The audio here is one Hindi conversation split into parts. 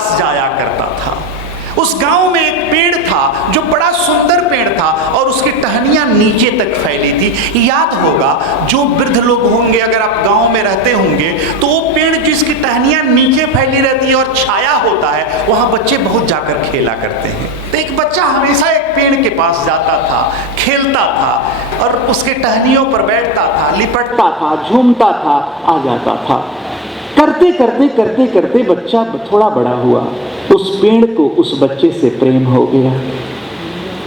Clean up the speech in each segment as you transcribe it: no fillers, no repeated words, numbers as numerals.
पास जाया करता था। उस गांव में एक पेड़ था जो बड़ा सुंदर पेड़ था और उसकी टहनियां नीचे तक फैली थी। याद होगा, जो वृद्ध लोग होंगे, अगर आप गांव में रहते होंगे, तो वो पेड़ जिसकी टहनियां नीचे फैली रहती है और छाया होता है, वहां बच्चे बहुत जाकर खेला करते हैं। तो एक बच्चा हमेशा एक पेड़ के पास जाता था, खेलता था और उसके टहनियों पर बैठता था, लिपटता था, झूमता था, आ जाता था। करते करते करते करते बच्चा थोड़ा बड़ा हुआ, उस पेड़ को उस बच्चे से प्रेम हो गया,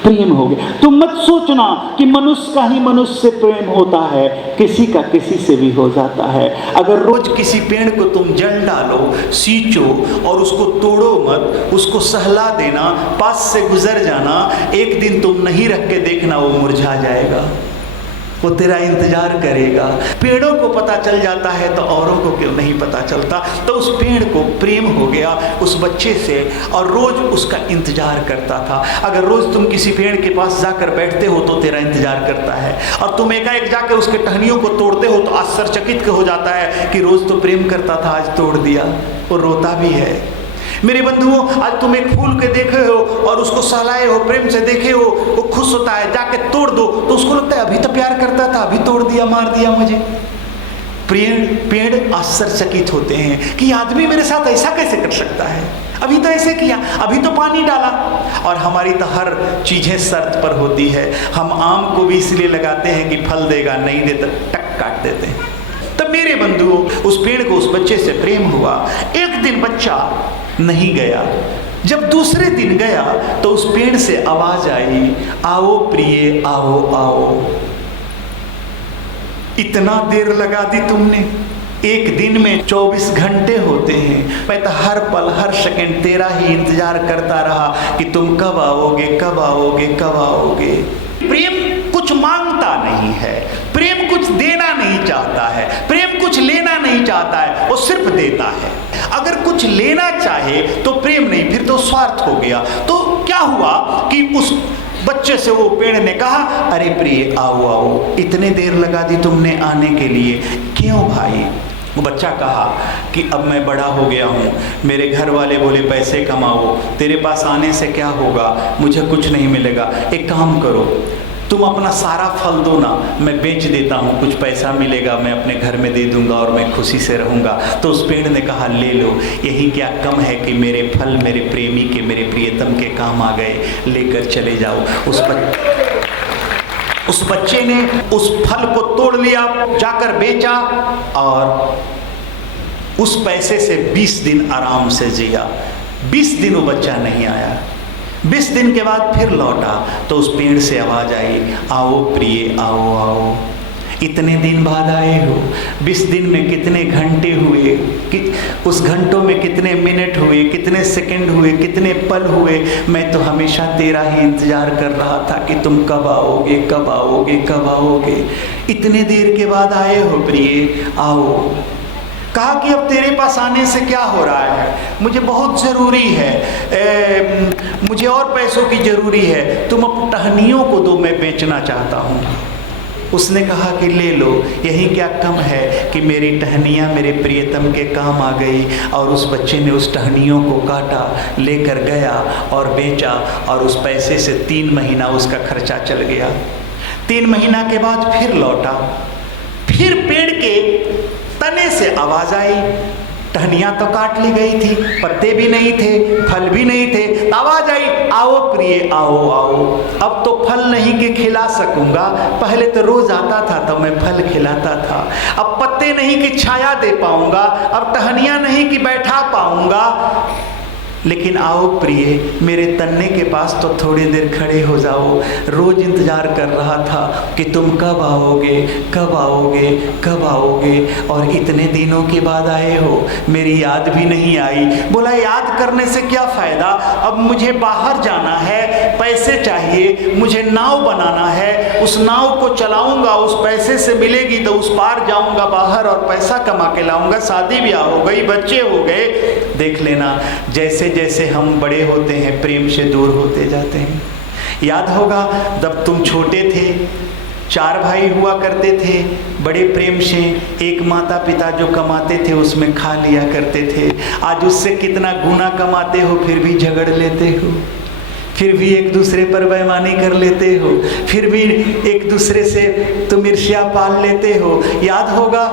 प्रेम हो गया। तुम मत सोचना कि मनुष्य का ही मनुष्य से प्रेम होता है, किसी का किसी से भी हो जाता है। अगर रोज किसी पेड़ को तुम जल डालो, सींचो और उसको तोड़ो मत, उसको सहला देना, पास से गुजर जाना, एक दिन तुम नहीं रख के देखना वो मुरझा जाएगा, वो तेरा इंतजार करेगा। पेड़ों को पता चल जाता है तो औरों को क्यों नहीं पता चलता। तो उस पेड़ को प्रेम हो गया उस बच्चे से और रोज उसका इंतजार करता था। अगर रोज तुम किसी पेड़ के पास जाकर बैठते हो तो तेरा इंतजार करता है, और तुम एकाएक जाकर उसके टहनियों को तोड़ते हो तो आश्चर्यचकित हो जाता है कि रोज तो प्रेम करता था, आज तोड़ दिया। और रोता भी है। मेरे बंधुओं, आज तुम एक फूल के देखे हो और उसको सहलाए हो, प्रेम से देखे हो, वो खुश होता है, जाके तोड़ दो तो उसको लगता है अभी तो प्यार करता था, अभी तोड़ दिया, मार दिया मुझे। पेड़ आश्चर्यचकित होते हैं कि आदमी मेरे साथ ऐसा कैसे कर सकता है, अभी तो ऐसे किया, अभी तो पानी डाला। और हमारी तो हर चीजें शर्त पर होती है। हम आम को भी इसलिए लगाते हैं कि फल देगा, नहीं देता टक काट देते हैं। तब मेरे बंधुओं, उस पेड़ को उस बच्चे से प्रेम हुआ। एक दिन बच्चा नहीं गया, जब दूसरे दिन गया तो उस पेड़ से आवाज आई, आओ प्रिय, आओ आओ। इतना देर लगा दी तुमने, एक दिन में 24 घंटे होते हैं। मैं तो हर पल हर सेकंड तेरा ही इंतजार करता रहा कि तुम कब आओगे, कब आओगे, कब आओगे। प्रेम कुछ मांगता नहीं है, प्रेम कुछ देना नहीं चाहता है, प्रेम कुछ लेना नहीं चाहता है, वो सिर्फ देता है। अगर कुछ लेना चाहे तो प्रेम नहीं, फिर तो स्वार्थ हो गया। तो क्या हुआ कि उस बच्चे से वो पेड़ ने कहा, अरे प्रिय आओ आओ, इतने देर लगा दी तुमने आने के लिए, क्यों भाई? वो बच्चा कहा कि अब मैं बड़ा हो गया हूँ, मेरे घर वाले बोले पैसे कमाओ, तेरे पास आने से क्या होगा, मुझे कुछ नहीं मिलेगा। एक काम करो, तुम अपना सारा फल दो ना, मैं बेच देता हूँ, कुछ पैसा मिलेगा, मैं अपने घर में दे दूंगा और मैं खुशी से रहूँगा। तो उस पेड़ ने कहा, ले लो, यही क्या कम है कि मेरे फल मेरे प्रेमी के, मेरे प्रियतम के काम आ गए, लेकर चले जाओ। उस बच्चे ने उस फल को तोड़ लिया, जाकर बेचा और उस पैसे से 20 दिन आराम से जिया। 20 दिन वो बच्चा नहीं आया। 20 दिन के बाद फिर लौटा तो उस पेड़ से आवाज आई, आओ प्रिय, आओ आओ। इतने दिन बाद आए हो, 20 दिन में कितने घंटे हुए, उस घंटों में कितने मिनट हुए, कितने सेकंड हुए, कितने पल हुए। मैं तो हमेशा तेरा ही इंतजार कर रहा था कि तुम कब आओगे, कब आओगे, कब आओगे। इतने देर के बाद आए हो प्रिय, आओ। कहा कि अब तेरे पास आने से क्या हो रहा है, मुझे बहुत ज़रूरी है, मुझे और पैसों की ज़रूरी है, तुम अब टहनियों को दो, मैं बेचना चाहता हूँ। उसने कहा कि ले लो, यही क्या कम है कि मेरी टहनियाँ मेरे प्रियतम के काम आ गई। और उस बच्चे ने उस टहनियों को काटा, लेकर गया और बेचा और उस पैसे से 3 महीना उसका खर्चा चल गया। 3 महीना के बाद फिर लौटा, फिर पेड़ के तने से आवाज आई, टहनियाँ तो काट ली गई थी, पत्ते भी नहीं थे, फल भी नहीं थे। आवाज आई, आओ प्रिय, आओ आओ। अब तो फल नहीं कि खिला सकूंगा, पहले तो रोज आता था तो मैं फल खिलाता था। अब पत्ते नहीं कि छाया दे पाऊंगा, अब टहनियाँ नहीं कि बैठा पाऊंगा, लेकिन आओ प्रिय, मेरे तन्ने के पास तो थोड़ी देर खड़े हो जाओ। रोज इंतजार कर रहा था कि तुम कब आओगे, कब आओगे, कब आओगे, और इतने दिनों के बाद आए हो, मेरी याद भी नहीं आई। बोला, याद करने से क्या फ़ायदा, अब मुझे बाहर जाना है, पैसे चाहिए, मुझे नाव बनाना है, उस नाव को चलाऊंगा, उस पैसे से मिलेगी तो उस पार जाऊंगा बाहर और पैसा कमा के लाऊंगा, शादी ब्याह हो गई, बच्चे हो गए। देख लेना, जैसे जैसे हम बड़े होते हैं प्रेम से दूर होते जाते हैं। याद होगा जब तुम छोटे थे, 4 भाई हुआ करते थे, बड़े प्रेम से एक माता पिता जो कमाते थे उसमें खा लिया करते थे। आज उससे कितना गुना कमाते हो फिर भी झगड़ लेते हो, फिर भी एक दूसरे पर बेईमानी कर लेते हो, फिर भी एक दूसरे से तुम ईर्ष्या पाल लेते हो। याद होगा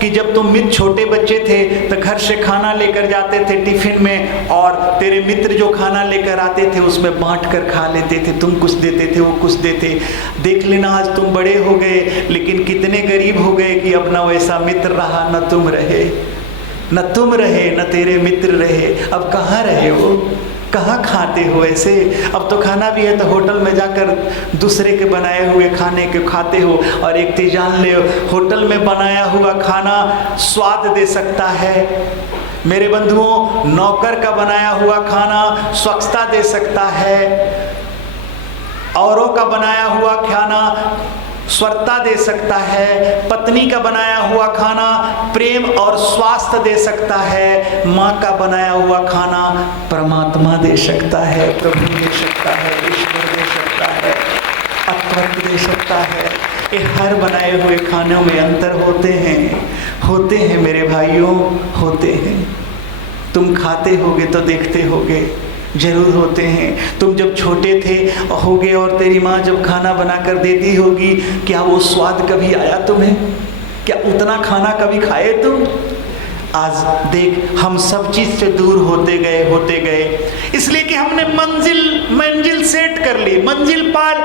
कि जब तुम मित्र छोटे बच्चे थे तो घर से खाना लेकर जाते थे टिफिन में, और तेरे मित्र जो खाना लेकर आते थे उसमें बांट कर खा लेते थे। तुम कुछ देते थे, वो कुछ देते। देख लेना आज तुम बड़े हो गए, लेकिन कितने गरीब हो गए कि अब ना वैसा मित्र रहा, न तुम रहे, न तुम रहे, न तेरे मित्र रहे। अब कहाँ रहे हो, कहाँ खाते हो ऐसे? अब तो खाना भी है तो होटल में जाकर दूसरे के बनाए हुए खाने के खाते हो। और एक चीज जान ले, होटल में बनाया हुआ खाना स्वाद दे सकता है मेरे बंधुओं, नौकर का बनाया हुआ खाना स्वच्छता दे सकता है, औरों का बनाया हुआ खाना स्वच्छता दे सकता है, पत्नी का बनाया हुआ खाना प्रेम और स्वास्थ्य दे सकता है, माँ का बनाया हुआ खाना परमात्मा दे सकता है, प्रभु दे सकता है, ईश्वर दे सकता है, अत्वत्व दे सकता है। ये हर बनाए हुए खानों में अंतर होते हैं मेरे भाइयों, होते हैं। तुम खाते होगे तो देखते होगे, जरूर होते हैं। तुम जब छोटे थे होगे और तेरी माँ जब खाना बनाकर देती होगी, क्या वो स्वाद कभी आया तुम्हें? क्या उतना खाना कभी खाए तुम? आज देख हम सब चीज से दूर होते गए, इसलिए कि हमने मंजिल सेट कर ली, मंजिल पार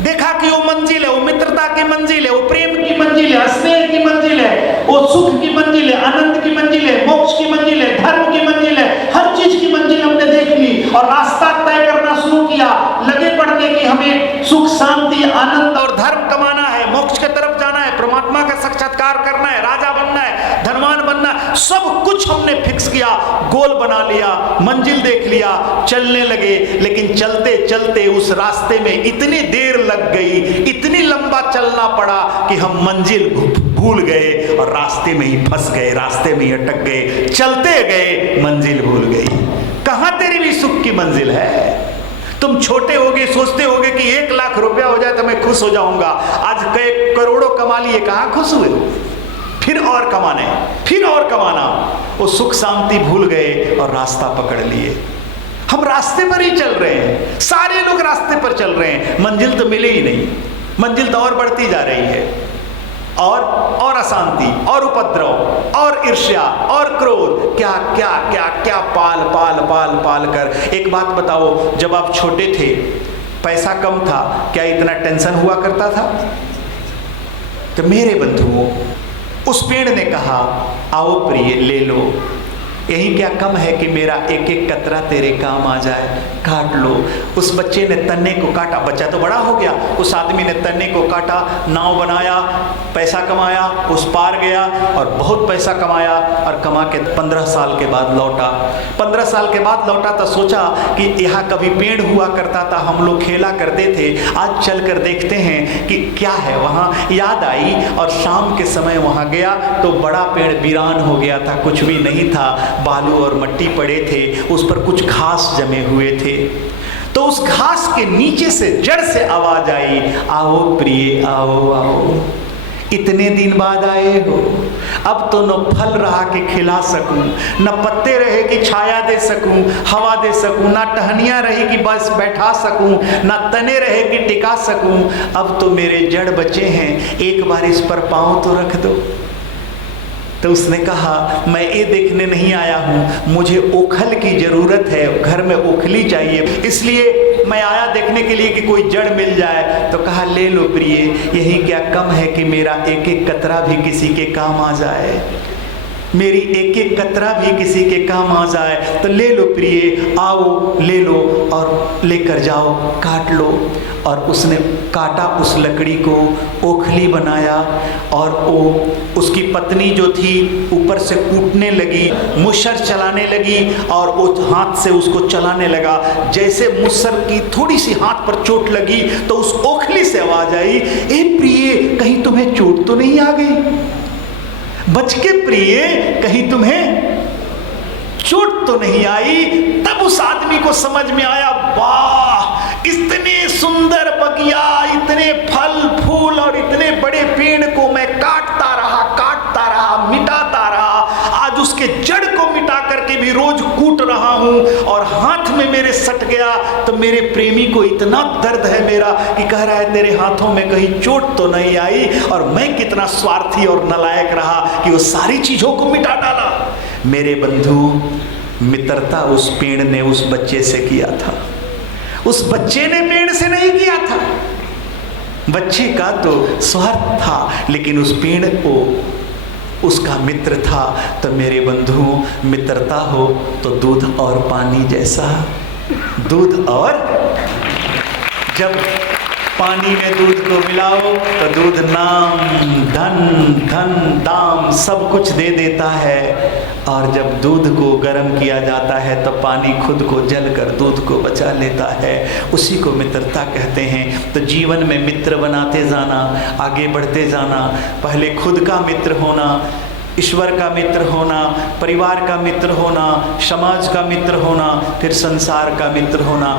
देखा कि वो मंजिल है, वो मित्रता की मंजिल है, वो प्रेम की मंजिल है, स्नेह की मंजिल है, वो सुख की मंजिल है, आनंद की मंजिल है, मोक्ष की मंजिल है, धर्म की मंजिल है, हर चीज की मंजिल हमने देख ली और रास्ता तय करना शुरू किया। लगे पड़ने की हमें सुख शांति आनंद और धर्म कमाना है, मोक्ष की तरफ जाना है, परमात्मा का साक्षात्कार करना है, राजा बनना है, धनवान बनना है, सब कुछ हमने फिक्स किया, गोल बना लिया, मंजिल देख लिया, चलने लगे। लेकिन चलते चलते उस रास्ते में इतनी देर लग गई, इतनी लंबा चलना पड़ा कि हम मंजिल भूल गए और रास्ते में ही फंस गए, रास्ते में ही अटक गए, चलते गए मंजिल भूल गई। कहां तेरी भी सुख की मंजिल है? तुम छोटे होगे, सोचते होगे कि 1 लाख रुपया हो जाए तो मैं खुश हो जाऊंगा। आज कई करोड़ों कमा लिए, कहां खुश हुए हो? फिर और कमाने, फिर और कमाना, वो सुख शांति भूल गए और रास्ता पकड़ लिए। हम रास्ते पर ही चल रहे हैं, सारे लोग रास्ते पर चल रहे हैं, मंजिल तो मिले ही नहीं, मंजिल तो और बढ़ती जा रही है, और अशांति और उपद्रव और ईर्ष्या और क्रोध, क्या क्या क्या क्या पाल पाल पाल पाल कर। एक बात बताओ, जब आप छोटे थे, पैसा कम था, क्या इतना टेंशन हुआ करता था? तो मेरे बंधुओं, उस पेड़ ने कहा आओ प्रिय ले लो, यही क्या कम है कि मेरा एक एक कतरा तेरे काम आ जाए, काट लो। उस बच्चे ने तन्ने को काटा, बच्चा तो बड़ा हो गया, उस आदमी ने तन्ने को काटा, नाव बनाया, पैसा कमाया, उस पार गया और बहुत पैसा कमाया और कमा के 15 साल के बाद लौटा। 15 साल के बाद लौटा तो सोचा कि यहाँ कभी पेड़ हुआ करता था, हम लोग खेला करते थे, आज चल कर देखते हैं कि क्या है वहाँ। याद आई और शाम के समय वहाँ गया तो बड़ा पेड़ वीरान हो गया था, कुछ भी नहीं था, बालू और मट्टी पड़े थे, उस पर कुछ घास जमे हुए थे। तो उस घास के नीचे से जड़ से आवाज आई, आओ प्रिय आओ आओ, इतने दिन बाद आए हो, अब तो न फल रहा कि खिला सकूं, न पत्ते रहे कि छाया दे सकूं, हवा दे सकूं, ना टहनियां रही कि बस बैठा सकूं, ना तने रहे कि टिका सकूं, अब तो मेरे जड़ बचे हैं, एक बार इस पर पांव तो रख दो। तो उसने कहा मैं ये देखने नहीं आया हूँ, मुझे ओखल की ज़रूरत है, घर में ओखली चाहिए, इसलिए मैं आया देखने के लिए कि कोई जड़ मिल जाए। तो कहा ले लो प्रिय, यही क्या कम है कि मेरा एक एक कतरा भी किसी के काम आ जाए, मेरी एक एक कतरा भी किसी के काम आ जाए। तो ले लो प्रिय, आओ ले लो और लेकर जाओ, काट लो। और उसने काटा उस लकड़ी को, ओखली बनाया और वो उसकी पत्नी जो थी ऊपर से कूटने लगी, मुसर चलाने लगी और वो हाथ से उसको चलाने लगा। जैसे मुसर की थोड़ी सी हाथ पर चोट लगी तो उस ओखली से आवाज आई, ए प्रिय कहीं तुम्हें चोट तो नहीं आ गई? बच के प्रिय कहीं तुम्हें चोट तो नहीं आई? तब उस आदमी को समझ में आया, वाह इतने सुंदर बगिया, इतने फल फूल और इतने आज उसके जड़ को मिटा करके भी रोज कूट रहा हूं और हाथ में मेरे सट गया तो मेरे प्रेमी को इतना दर्द है मेरा कि कह रहा है तेरे हाथों में कहीं चोट तो नहीं आई, और मैं कितना स्वार्थी और नालायक रहा कि वो सारी चीजों को मिटा डाला। मेरे बंधु, मित्रता उस पेड़ ने उस बच्चे से किया था, उस बच्चे ने पेड़ से नहीं किया था। बच्चे का तो स्वार्थ था, लेकिन उस पेड़ को उसका मित्र था। तो मेरे बंधु, मित्रता हो तो दूध और पानी जैसा। दूध और, जब पानी में दूध को मिलाओ तो दूध नाम, धन दाम सब कुछ दे देता है, और जब दूध को गर्म किया जाता है तो पानी खुद को जल कर दूध को बचा लेता है। उसी को मित्रता कहते हैं। तो जीवन में मित्र बनाते जाना, आगे बढ़ते जाना। पहले खुद का मित्र होना, ईश्वर का मित्र होना, परिवार का मित्र होना, समाज का मित्र होना, फिर संसार का मित्र होना।